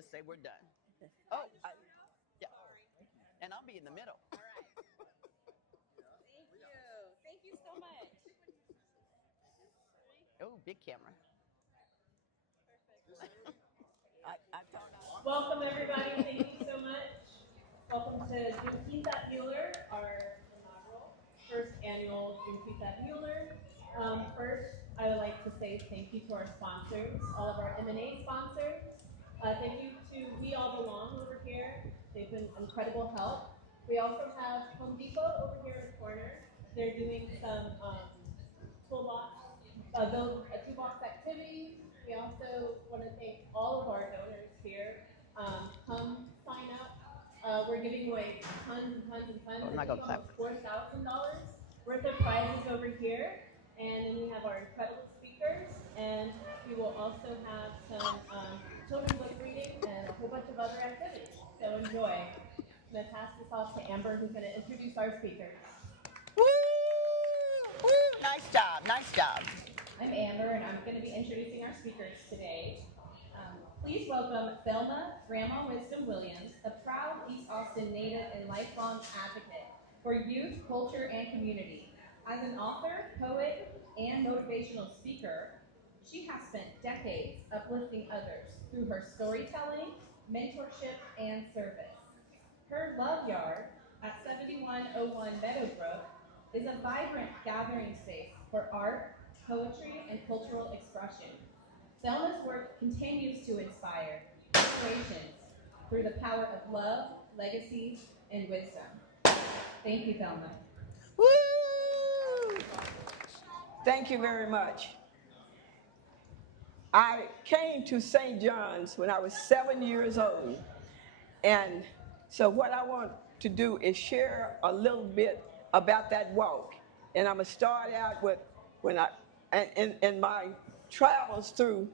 just say we're done. Oh, yeah. And I'll be in the middle. All right. Thank you. Thank you so much. Oh, big camera. I thought Welcome, everybody. Thank you so much. Welcome to Juneteenth at Mueller, our inaugural first annual Juneteenth at Mueller. First, I would like to say thank you to our sponsors, all of our M&A sponsors. Thank you to We All Belong over here. They've been incredible help. We also have Home Depot over here in the corner. They're doing some toolbox activities. We also want to thank all of our donors here. Come sign up. We're giving away tons and tons and tons. I'm not gonna clap. Almost $4,000 worth of prizes over here. And then we have our incredible speakers. And we will also have some children's book reading and a whole bunch of other activities. So enjoy. I'm going to pass this off to Amber, who's going to introduce our speakers. Woo! Woo! Nice job. Nice job. I'm Amber, and I'm going to be introducing our speakers today. Please welcome Velma Grandma Wisdom Williams, a proud East Austin native and lifelong advocate for youth, culture, and community. As an author, poet, and motivational speaker, she has spent decades uplifting others through her storytelling, mentorship, and service. Her Love Yard at 7101 Meadowbrook is a vibrant gathering space for art, poetry, and cultural expression. Thelma's work continues to inspire generations through the power of love, legacy, and wisdom. Thank you, Thelma. Woo! Thank you very much. I came to St. John's when I was 7 years old. And so what I want to do is share a little bit about that walk. And I'm going to start out with in my travels through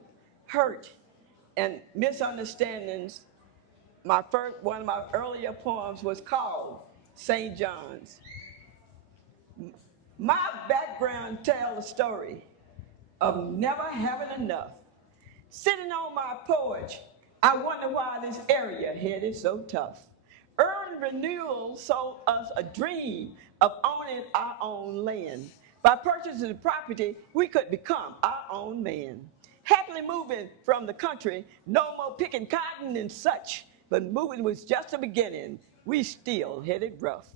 hurt and misunderstandings. One of my earlier poems was called St. John's. My background tells a story of never having enough. Sitting on my porch, I wonder why this area here is so tough. Earned renewal sold us a dream of owning our own land. By purchasing the property, we could become our own man. Happily moving from the country, no more picking cotton and such, but moving was just the beginning. We still headed rough.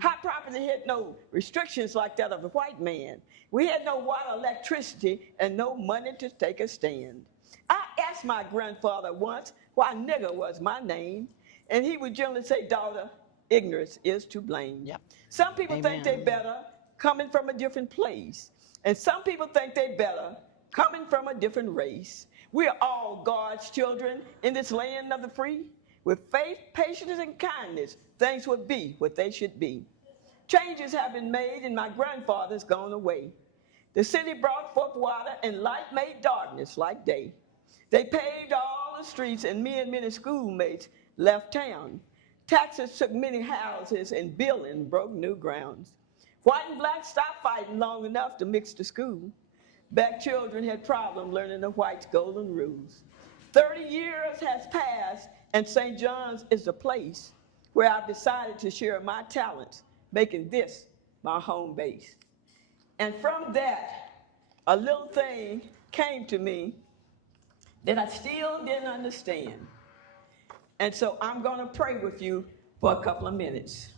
Hot property had no restrictions like that of the white man. We had no water, electricity, and no money to take a stand. I asked my grandfather once why nigger was my name, and he would generally say, daughter, ignorance is to blame. Yep. Some people Amen. think they better coming from a different place, and some people think they better coming from a different race. We are all God's children in this land of the free. With faith, patience, and kindness, things would be what they should be. Changes have been made, and my grandfather's gone away. The city brought forth water, and light made darkness like day. They paved all the streets, and me and many schoolmates left town. Taxes took many houses, and building broke new grounds. White and black stopped fighting long enough to mix to school. Black children had problems learning the whites' golden rules. 30 years has passed, and St. John's is the place where I've decided to share my talents, making this my home base. And from that, a little thing came to me that I still didn't understand. And so I'm going to pray with you for a couple of minutes.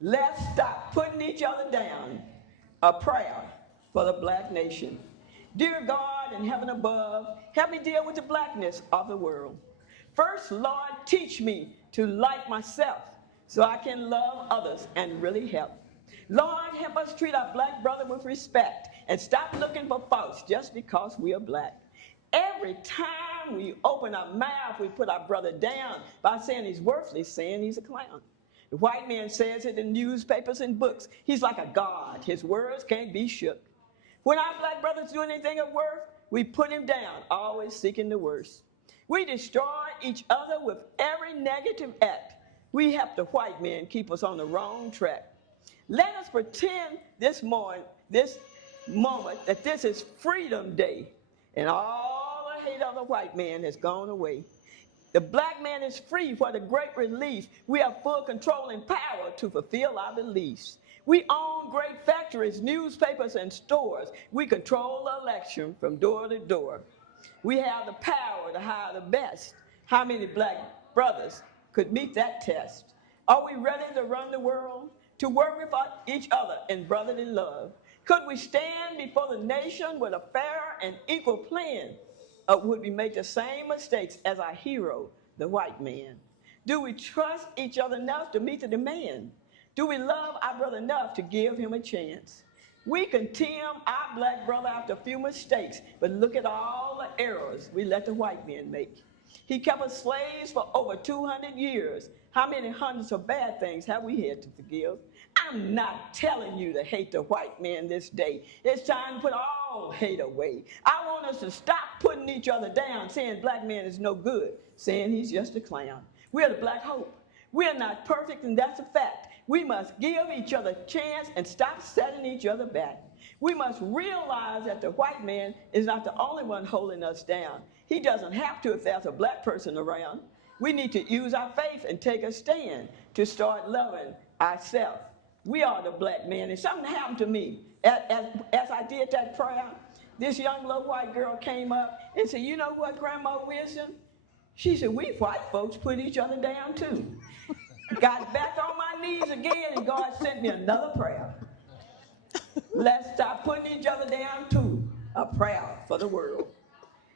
Let's stop putting each other down. A prayer for the black nation. Dear God in heaven above, help me deal with the blackness of the world. First, Lord, teach me to like myself so I can love others and really help. Lord, help us treat our black brother with respect and stop looking for faults just because we are black. Every time we open our mouth, we put our brother down by saying he's worthless, saying he's a clown. The white man says it in newspapers and books. He's like a god. His words can't be shook. When our black brothers do anything of worth, we put him down, always seeking the worst. We destroy each other with every negative act. We help the white man keep us on the wrong track. Let us pretend this moment that this is Freedom Day and all the hate of the white man has gone away. The black man is free for the great release. We have full control and power to fulfill our beliefs. We own great factories, newspapers, and stores. We control the election from door to door. We have the power to hire the best. How many black brothers could meet that test? Are we ready to run the world? To work with each other in brotherly love? Could we stand before the nation with a fair and equal plan? Or would we make the same mistakes as our hero, the white man? Do we trust each other enough to meet the demand? Do we love our brother enough to give him a chance? We condemn our black brother after a few mistakes, but look at all the errors we let the white man make. He kept us slaves for over 200 years. How many hundreds of bad things have we had to forgive? I'm not telling you to hate the white man this day. It's time to put all hate away. I want us to stop putting each other down, saying black man is no good, saying he's just a clown. We're the black hope. We're not perfect, and that's a fact. We must give each other a chance and stop setting each other back. We must realize that the white man is not the only one holding us down. He doesn't have to if there's a black person around. We need to use our faith and take a stand to start loving ourselves. We are the black man, and something happened to me. As I did that prayer, this young little white girl came up and said, you know what, Grandma Wisdom? She said, we white folks put each other down too. Got back on my knees again, and God sent me another prayer. Let's stop putting each other down too. A prayer for the world.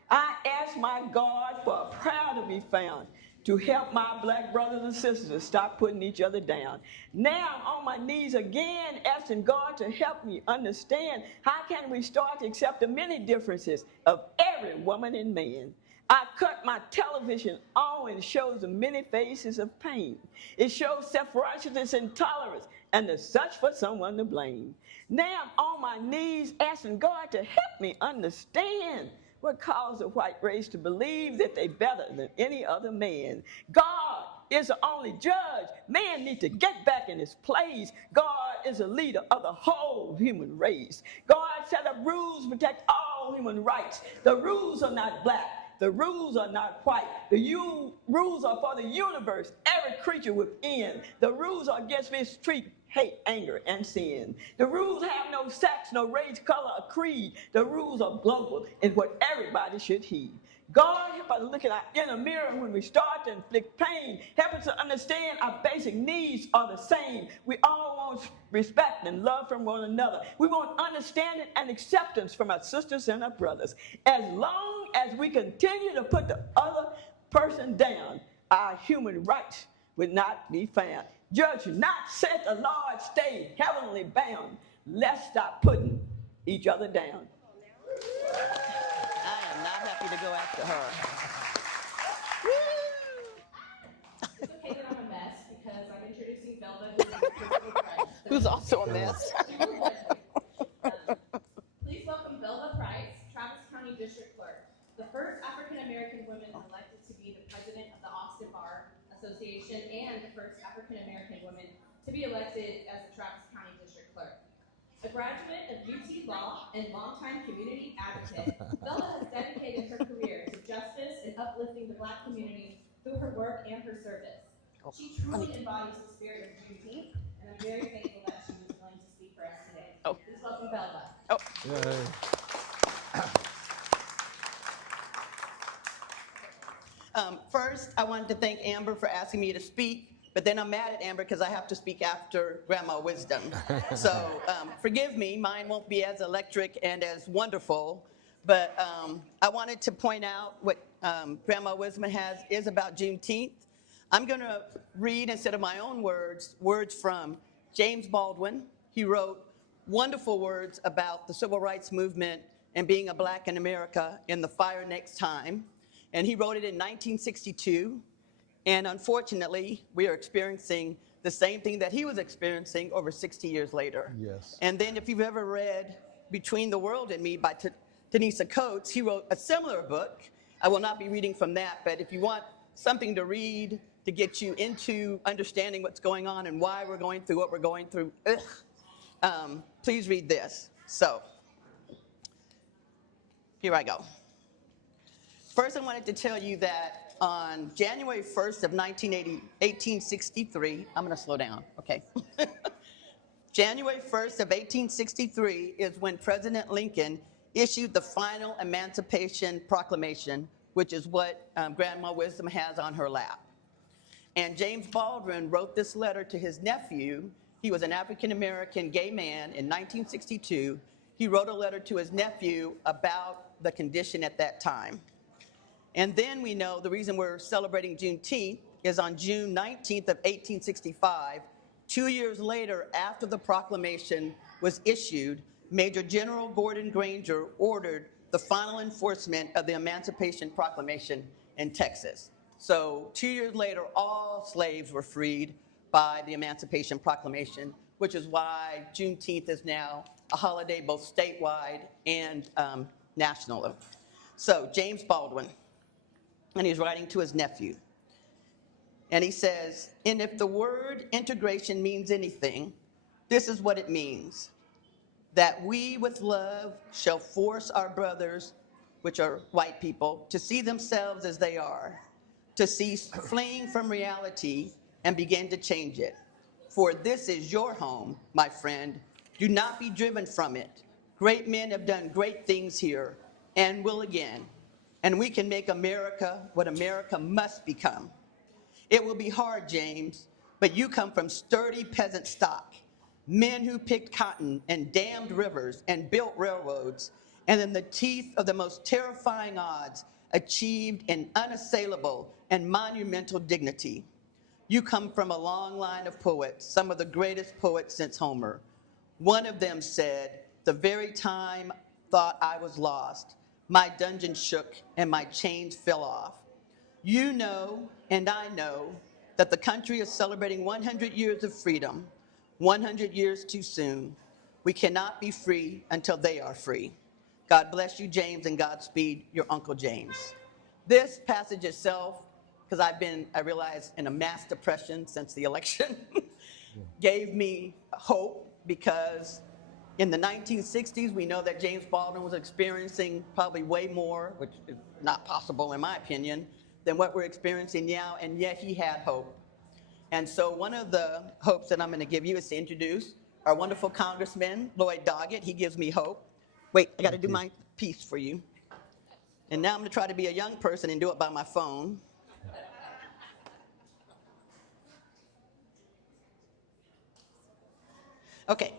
I ask my God for a prayer to be found to help my black brothers and sisters to stop putting each other down. Now I'm on my knees again, asking God to help me understand how can we start to accept the many differences of every woman and man. I cut my television on and it shows the many faces of pain. It shows self-righteousness and intolerance and the search for someone to blame. Now I'm on my knees asking God to help me understand what caused the white race to believe that they're better than any other man. God is the only judge. Man needs to get back in his place. God is the leader of the whole human race. God set up rules to protect all human rights. The rules are not black. The rules are not white. The rules are for the universe, every creature within. The rules are against mistreatment, hate, anger, and sin. The rules have no sex, no race, color, or creed. The rules are global and what everybody should heed. God, help us look at our inner mirror when we start to inflict pain. Help us to understand our basic needs are the same. We all want respect and love from one another. We want understanding and acceptance from our sisters and our brothers. As long as we continue to put the other person down, our human rights would not be found. Judge not, said the Lord, stay heavenly bound. Let's stop putting each other down. I am not happy to go after her. It's okay that I'm a mess because I'm introducing Velma, Who's also a mess. Please welcome Velma Price, Travis County District Clerk, the first African-American woman elected to be the president of the Austin Bar Association and the first African-American woman to be elected as the Travis County District Clerk. A graduate of UT Law and longtime community advocate, Velma has dedicated her career to justice and uplifting the Black community through her work and her service. She truly embodies the spirit of Juneteenth, and I'm very thankful that she was willing to speak for us today. Please welcome Velma. First, I wanted to thank Amber for asking me to speak, but then I'm mad at Amber because I have to speak after Grandma Wisdom. So forgive me, mine won't be as electric and as wonderful, but I wanted to point out what Grandma Wisdom is about Juneteenth. I'm going to read, instead of my own words from James Baldwin. He wrote wonderful words about the civil rights movement and being a black in America in The Fire Next Time. And he wrote it in 1962. And unfortunately, we are experiencing the same thing that he was experiencing over 60 years later. Yes. And then if you've ever read Between the World and Me by Denise Coates, he wrote a similar book. I will not be reading from that, but if you want something to read to get you into understanding what's going on and why we're going through what we're going through, please read this. So, here I go. First, I wanted to tell you that on January 1st of 1863, I'm going to slow down, okay? January 1st of 1863 is when President Lincoln issued the final Emancipation Proclamation, which is what Grandma Wisdom has on her lap. And James Baldwin wrote this letter to his nephew. He was an African-American gay man in 1962. He wrote a letter to his nephew about the condition at that time. And then we know the reason we're celebrating Juneteenth is on June 19th of 1865, 2 years later after the proclamation was issued, Major General Gordon Granger ordered the final enforcement of the Emancipation Proclamation in Texas. So 2 years later, all slaves were freed by the Emancipation Proclamation, which is why Juneteenth is now a holiday both statewide and national. So James Baldwin, and he's writing to his nephew. And he says, and if the word integration means anything, this is what it means. That we with love shall force our brothers, which are white people, to see themselves as they are, to cease fleeing from reality and begin to change it. For this is your home, my friend. Do not be driven from it. Great men have done great things here and will again. And we can make America what America must become. It will be hard, James, but you come from sturdy peasant stock, men who picked cotton and dammed rivers and built railroads, and in the teeth of the most terrifying odds, achieved an unassailable and monumental dignity. You come from a long line of poets, some of the greatest poets since Homer. One of them said, the very time thought I was lost, my dungeon shook and my chains fell off. You know, and I know, that the country is celebrating 100 years of freedom, 100 years too soon. We cannot be free until they are free. God bless you, James, and Godspeed, your Uncle James. This passage itself, because I realize, in a mass depression since the election, gave me hope, because in the 1960s, we know that James Baldwin was experiencing probably way more, which is not possible in my opinion, than what we're experiencing now, and yet he had hope. And so one of the hopes that I'm going to give you is to introduce our wonderful Congressman, Lloyd Doggett. He gives me hope. Wait, I got to do my piece for you. And now I'm going to try to be a young person and do it by my phone. Okay.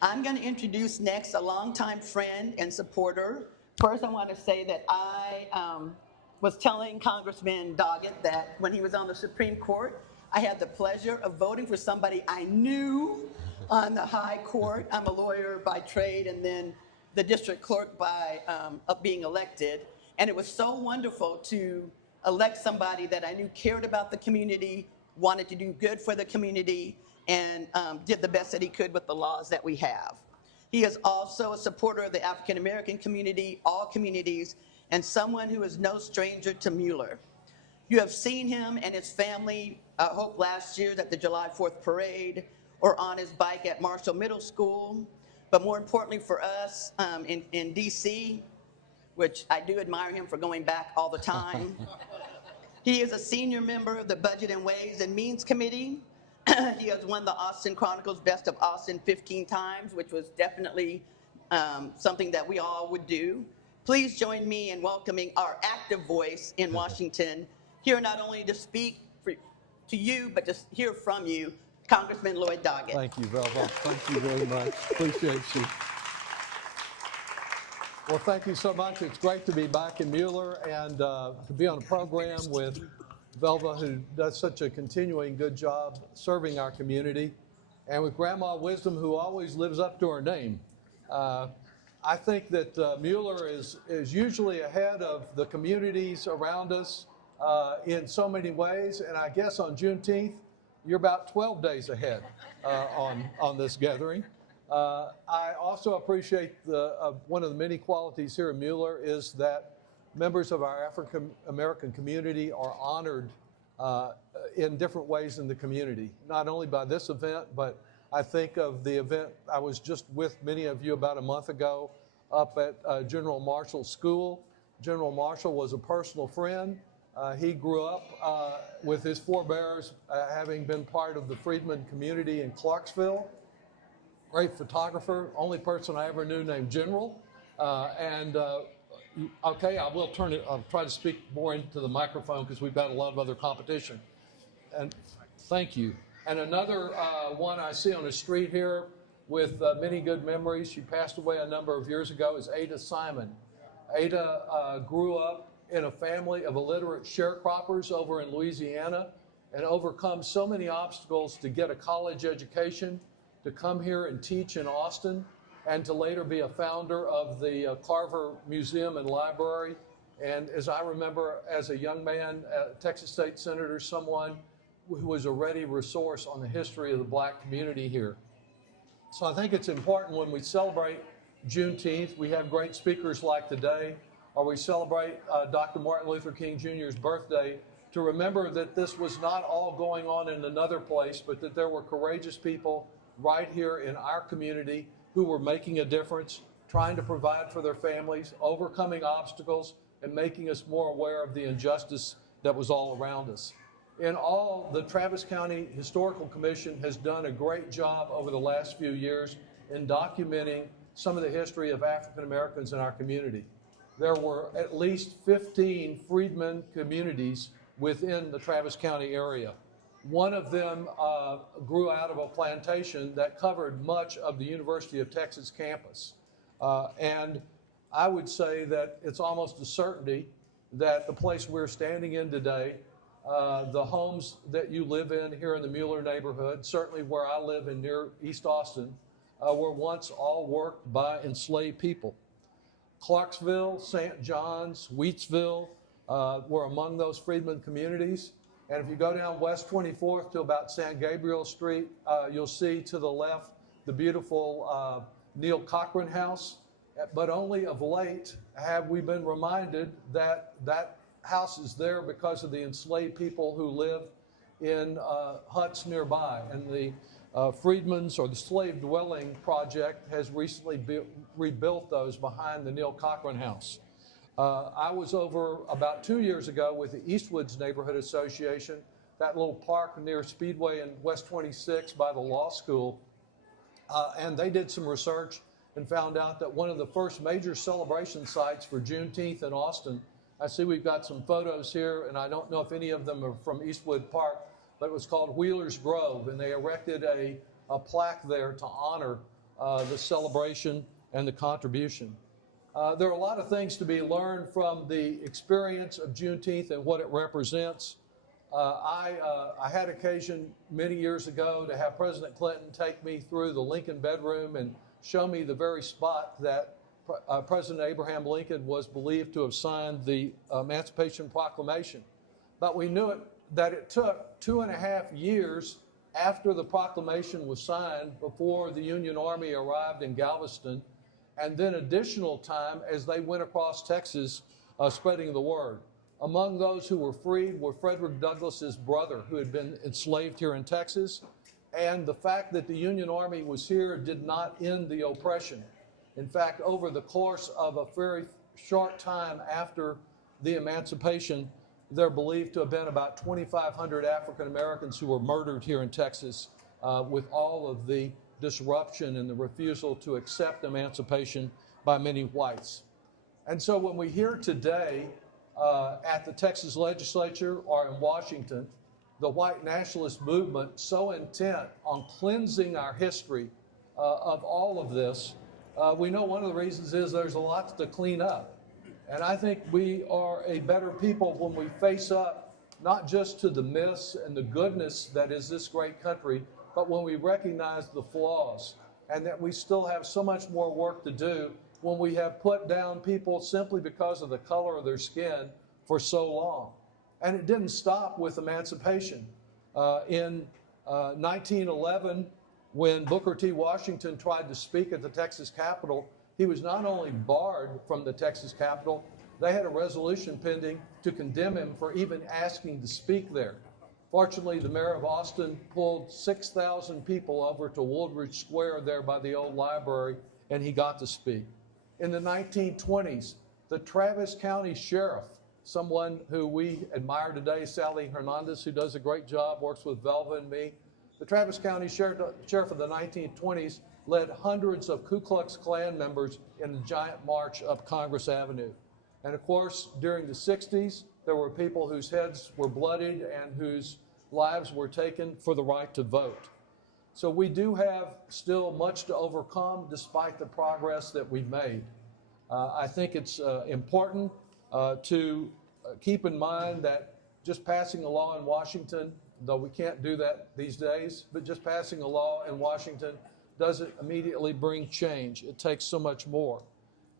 I'm going to introduce next a longtime friend and supporter. First, I want to say that I was telling Congressman Doggett that when he was on the Supreme Court, I had the pleasure of voting for somebody I knew on the high court. I'm a lawyer by trade and then the district clerk by being elected. And it was so wonderful to elect somebody that I knew cared about the community, wanted to do good for the community, and did the best that he could with the laws that we have. He is also a supporter of the African American community, all communities, and someone who is no stranger to Mueller. You have seen him and his family, I hope last year at the July 4th parade, or on his bike at Marshall Middle School. But more importantly for us in DC, which I do admire him for going back all the time. He is a senior member of the Budget and Ways and Means Committee. He has won the Austin Chronicle's Best of Austin 15 times, which was definitely something that we all would do. Please join me in welcoming our active voice in Washington, here not only to speak to you, but to hear from you, Congressman Lloyd Doggett. Thank you, Velma. Thank you very much. Appreciate you. Well, thank you so much. It's great to be back in Mueller and to be on a program with Velma, who does such a continuing good job serving our community, and with Grandma Wisdom, who always lives up to her name. I think that Mueller is usually ahead of the communities around us in so many ways, and I guess on Juneteenth, you're about 12 days ahead on this gathering. I also appreciate one of the many qualities here in Mueller is that members of our African American community are honored in different ways in the community, not only by this event, but I think of the event I was just with many of you about a month ago up at General Marshall's school. General Marshall was a personal friend. He grew up with his forebears having been part of the freedmen community in Clarksville. Great photographer, only person I ever knew named General. Okay, I'll try to speak more into the microphone because we've got a lot of other competition. And thank you. And another one I see on the street here with many good memories, she passed away a number of years ago, is Ada Simon. Ada grew up in a family of illiterate sharecroppers over in Louisiana and overcome so many obstacles to get a college education, to come here and teach in Austin, and to later be a founder of the Carver Museum and Library. And as I remember, as a young man, Texas State Senator, someone who was a ready resource on the history of the Black community here. So I think it's important when we celebrate Juneteenth, we have great speakers like today, or we celebrate Dr. Martin Luther King Jr.'s birthday, to remember that this was not all going on in another place, but that there were courageous people right here in our community who were making a difference, trying to provide for their families, overcoming obstacles, and making us more aware of the injustice that was all around us. In all, the Travis County Historical Commission has done a great job over the last few years in documenting some of the history of African Americans in our community. There were at least 15 freedmen communities within the Travis County area. One of them grew out of a plantation that covered much of the University of Texas campus. And I would say that it's almost a certainty that the place we're standing in today, the homes that you live in here in the Mueller neighborhood, certainly where I live in near East Austin, were once all worked by enslaved people. Clarksville, St. John's, Wheatsville were among those freedmen communities. And if you go down West 24th to about San Gabriel Street, you'll see to the left the beautiful Neil Cochran House. But only of late have we been reminded that that house is there because of the enslaved people who live in huts nearby. And the Freedmen's or the Slave Dwelling Project has recently rebuilt those behind the Neil Cochran House. I was over about 2 years ago with the Eastwoods Neighborhood Association, that little park near Speedway and West 26 by the law school, and they did some research and found out that one of the first major celebration sites for Juneteenth in Austin, I see we've got some photos here, and I don't know if any of them are from Eastwood Park, but it was called Wheeler's Grove, and they erected a plaque there to honor the celebration and the contribution. There are a lot of things to be learned from the experience of Juneteenth and what it represents. I had occasion many years ago to have President Clinton take me through the Lincoln bedroom and show me the very spot that President Abraham Lincoln was believed to have signed the Emancipation Proclamation. But we knew that it took 2.5 years after the proclamation was signed before the Union Army arrived in Galveston, and then additional time as they went across Texas spreading the word. Among those who were freed were Frederick Douglass's brother, who had been enslaved here in Texas, and the fact that the Union Army was here did not end the oppression. In fact, over the course of a very short time after the emancipation, there are believed to have been about 2,500 African Americans who were murdered here in Texas with all of the disruption and the refusal to accept emancipation by many whites. And so when we hear today at the Texas legislature or in Washington, the white nationalist movement so intent on cleansing our history of all of this, we know one of the reasons is there's a lot to clean up. And I think we are a better people when we face up not just to the myths and the goodness that is this great country, but when we recognize the flaws and that we still have so much more work to do when we have put down people simply because of the color of their skin for so long. And it didn't stop with emancipation. In 1911, when Booker T. Washington tried to speak at the Texas Capitol, he was not only barred from the Texas Capitol, they had a resolution pending to condemn him for even asking to speak there. Fortunately, the mayor of Austin pulled 6,000 people over to Woolridge Square there by the old library, and he got to speak. In the 1920s, the Travis County Sheriff someone who we admire today, Sally Hernandez, who does a great job, works with Velva and me. The Travis County Sheriff of the 1920s led hundreds of Ku Klux Klan members in a giant march up Congress Avenue. And of course, during the 60s, there were people whose heads were bloodied and whose lives were taken for the right to vote. So we do have still much to overcome despite the progress that we've made. I think it's important to keep in mind that just passing a law in Washington, though we can't do that these days, but just passing a law in Washington doesn't immediately bring change. It takes so much more.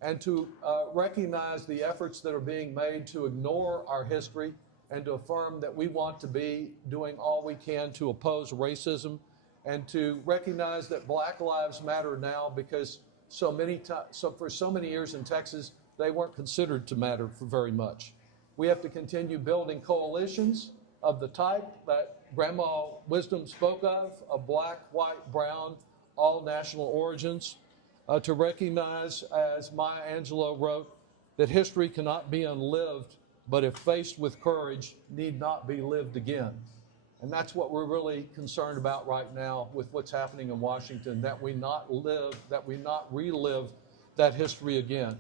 And to recognize the efforts that are being made to ignore our history and to affirm that we want to be doing all we can to oppose racism, and to recognize that Black lives matter now because for so many years in Texas, they weren't considered to matter for very much. We have to continue building coalitions of the type that Grandma Wisdom spoke of Black, white, brown, all national origins, to recognize, as Maya Angelou wrote, that history cannot be unlived, but if faced with courage, need not be lived again. And that's what we're really concerned about right now with what's happening in Washington, that we not relive that history again.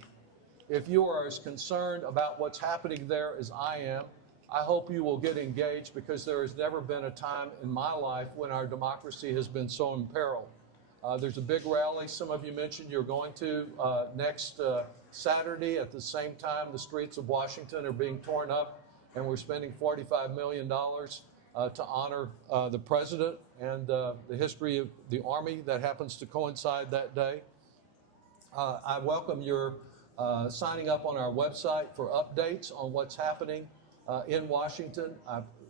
If you are as concerned about what's happening there as I am, I hope you will get engaged, because there has never been a time in my life when our democracy has been so imperiled. There's a big rally some of you mentioned you're going to next Saturday. At the same time, the streets of Washington are being torn up, and we're spending $45 million to honor the president and the history of the Army that happens to coincide that day. I welcome your signing up on our website for updates on what's happening in Washington.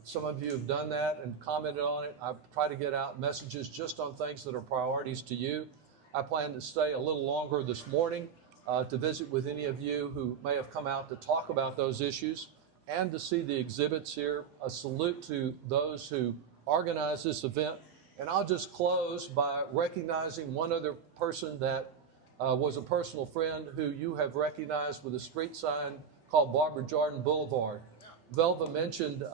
Some of you have done that and commented on it. I try to get out messages just on things that are priorities to you. I plan to stay a little longer this morning to visit with any of you who may have come out to talk about those issues and to see the exhibits here. A salute to those who organized this event. And I'll just close by recognizing one other person that was a personal friend who you have recognized with a street sign called Barbara Jordan Boulevard. Velva mentioned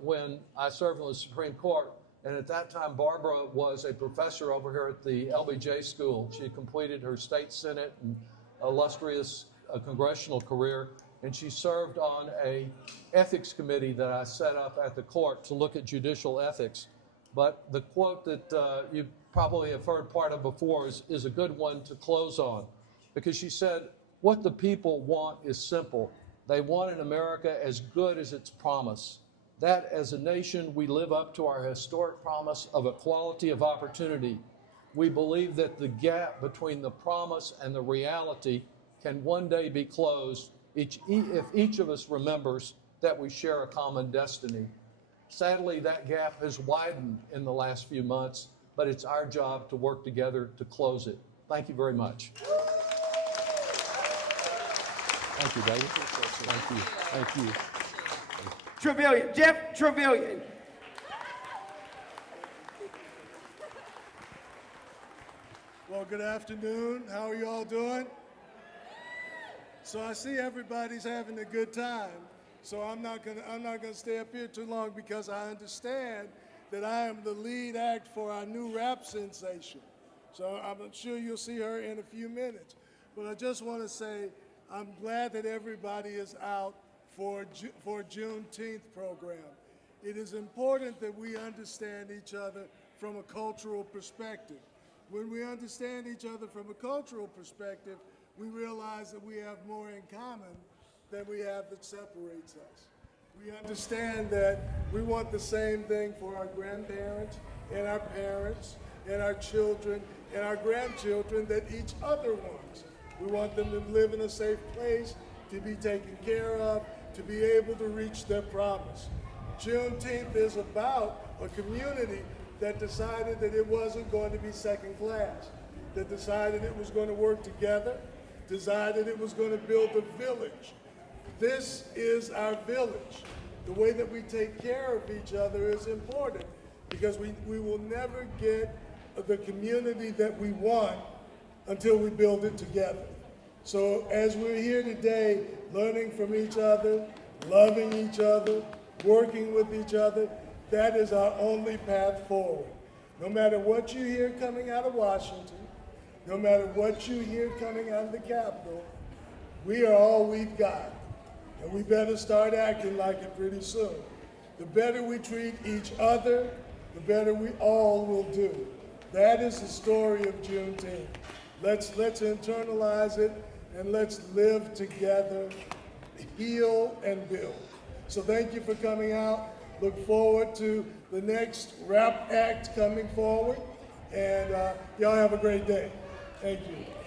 when I served on the Supreme Court, and at that time Barbara was a professor over here at the LBJ School. She completed her state senate and illustrious congressional career, and she served on a ethics committee that I set up at the court to look at judicial ethics. But the quote that you probably have heard part of before is a good one to close on, because she said, "What the people want is simple. They want an America as good as its promise. That as a nation, we live up to our historic promise of equality of opportunity. We believe that the gap between the promise and the reality can one day be closed if each of us remembers that we share a common destiny." Sadly, that gap has widened in the last few months, but it's our job to work together to close it. Thank you very much. Thank you, David. Thank you. Thank you. Travillion, Jeff Travillion. Well, good afternoon. How are you all doing? So I see everybody's having a good time. So I'm not gonna stay up here too long, because I understand that I am the lead act for our new rap sensation. So I'm sure you'll see her in a few minutes. But I just want to say I'm glad that everybody is out for Juneteenth program. It is important that we understand each other from a cultural perspective. When we understand each other from a cultural perspective, we realize that we have more in common than we have that separates us. We understand that we want the same thing for our grandparents and our parents and our children and our grandchildren that each other wants. We want them to live in a safe place, to be taken care of, to be able to reach their promise. Juneteenth is about a community that decided that it wasn't going to be second class, that decided it was going to work together, decided it was going to build a village. This is our village. The way that we take care of each other is important, because we will never get the community that we want until we build it together. So as we're here today, learning from each other, loving each other, working with each other. That is our only path forward. No matter what you hear coming out of Washington, no matter what you hear coming out of the Capitol, we are all we've got. And we better start acting like it pretty soon. The better we treat each other, the better we all will do. That is the story of Juneteenth. Let's internalize it and let's live together, heal and build. So thank you for coming out. Look forward to the next rap act coming forward. And y'all have a great day. Thank you.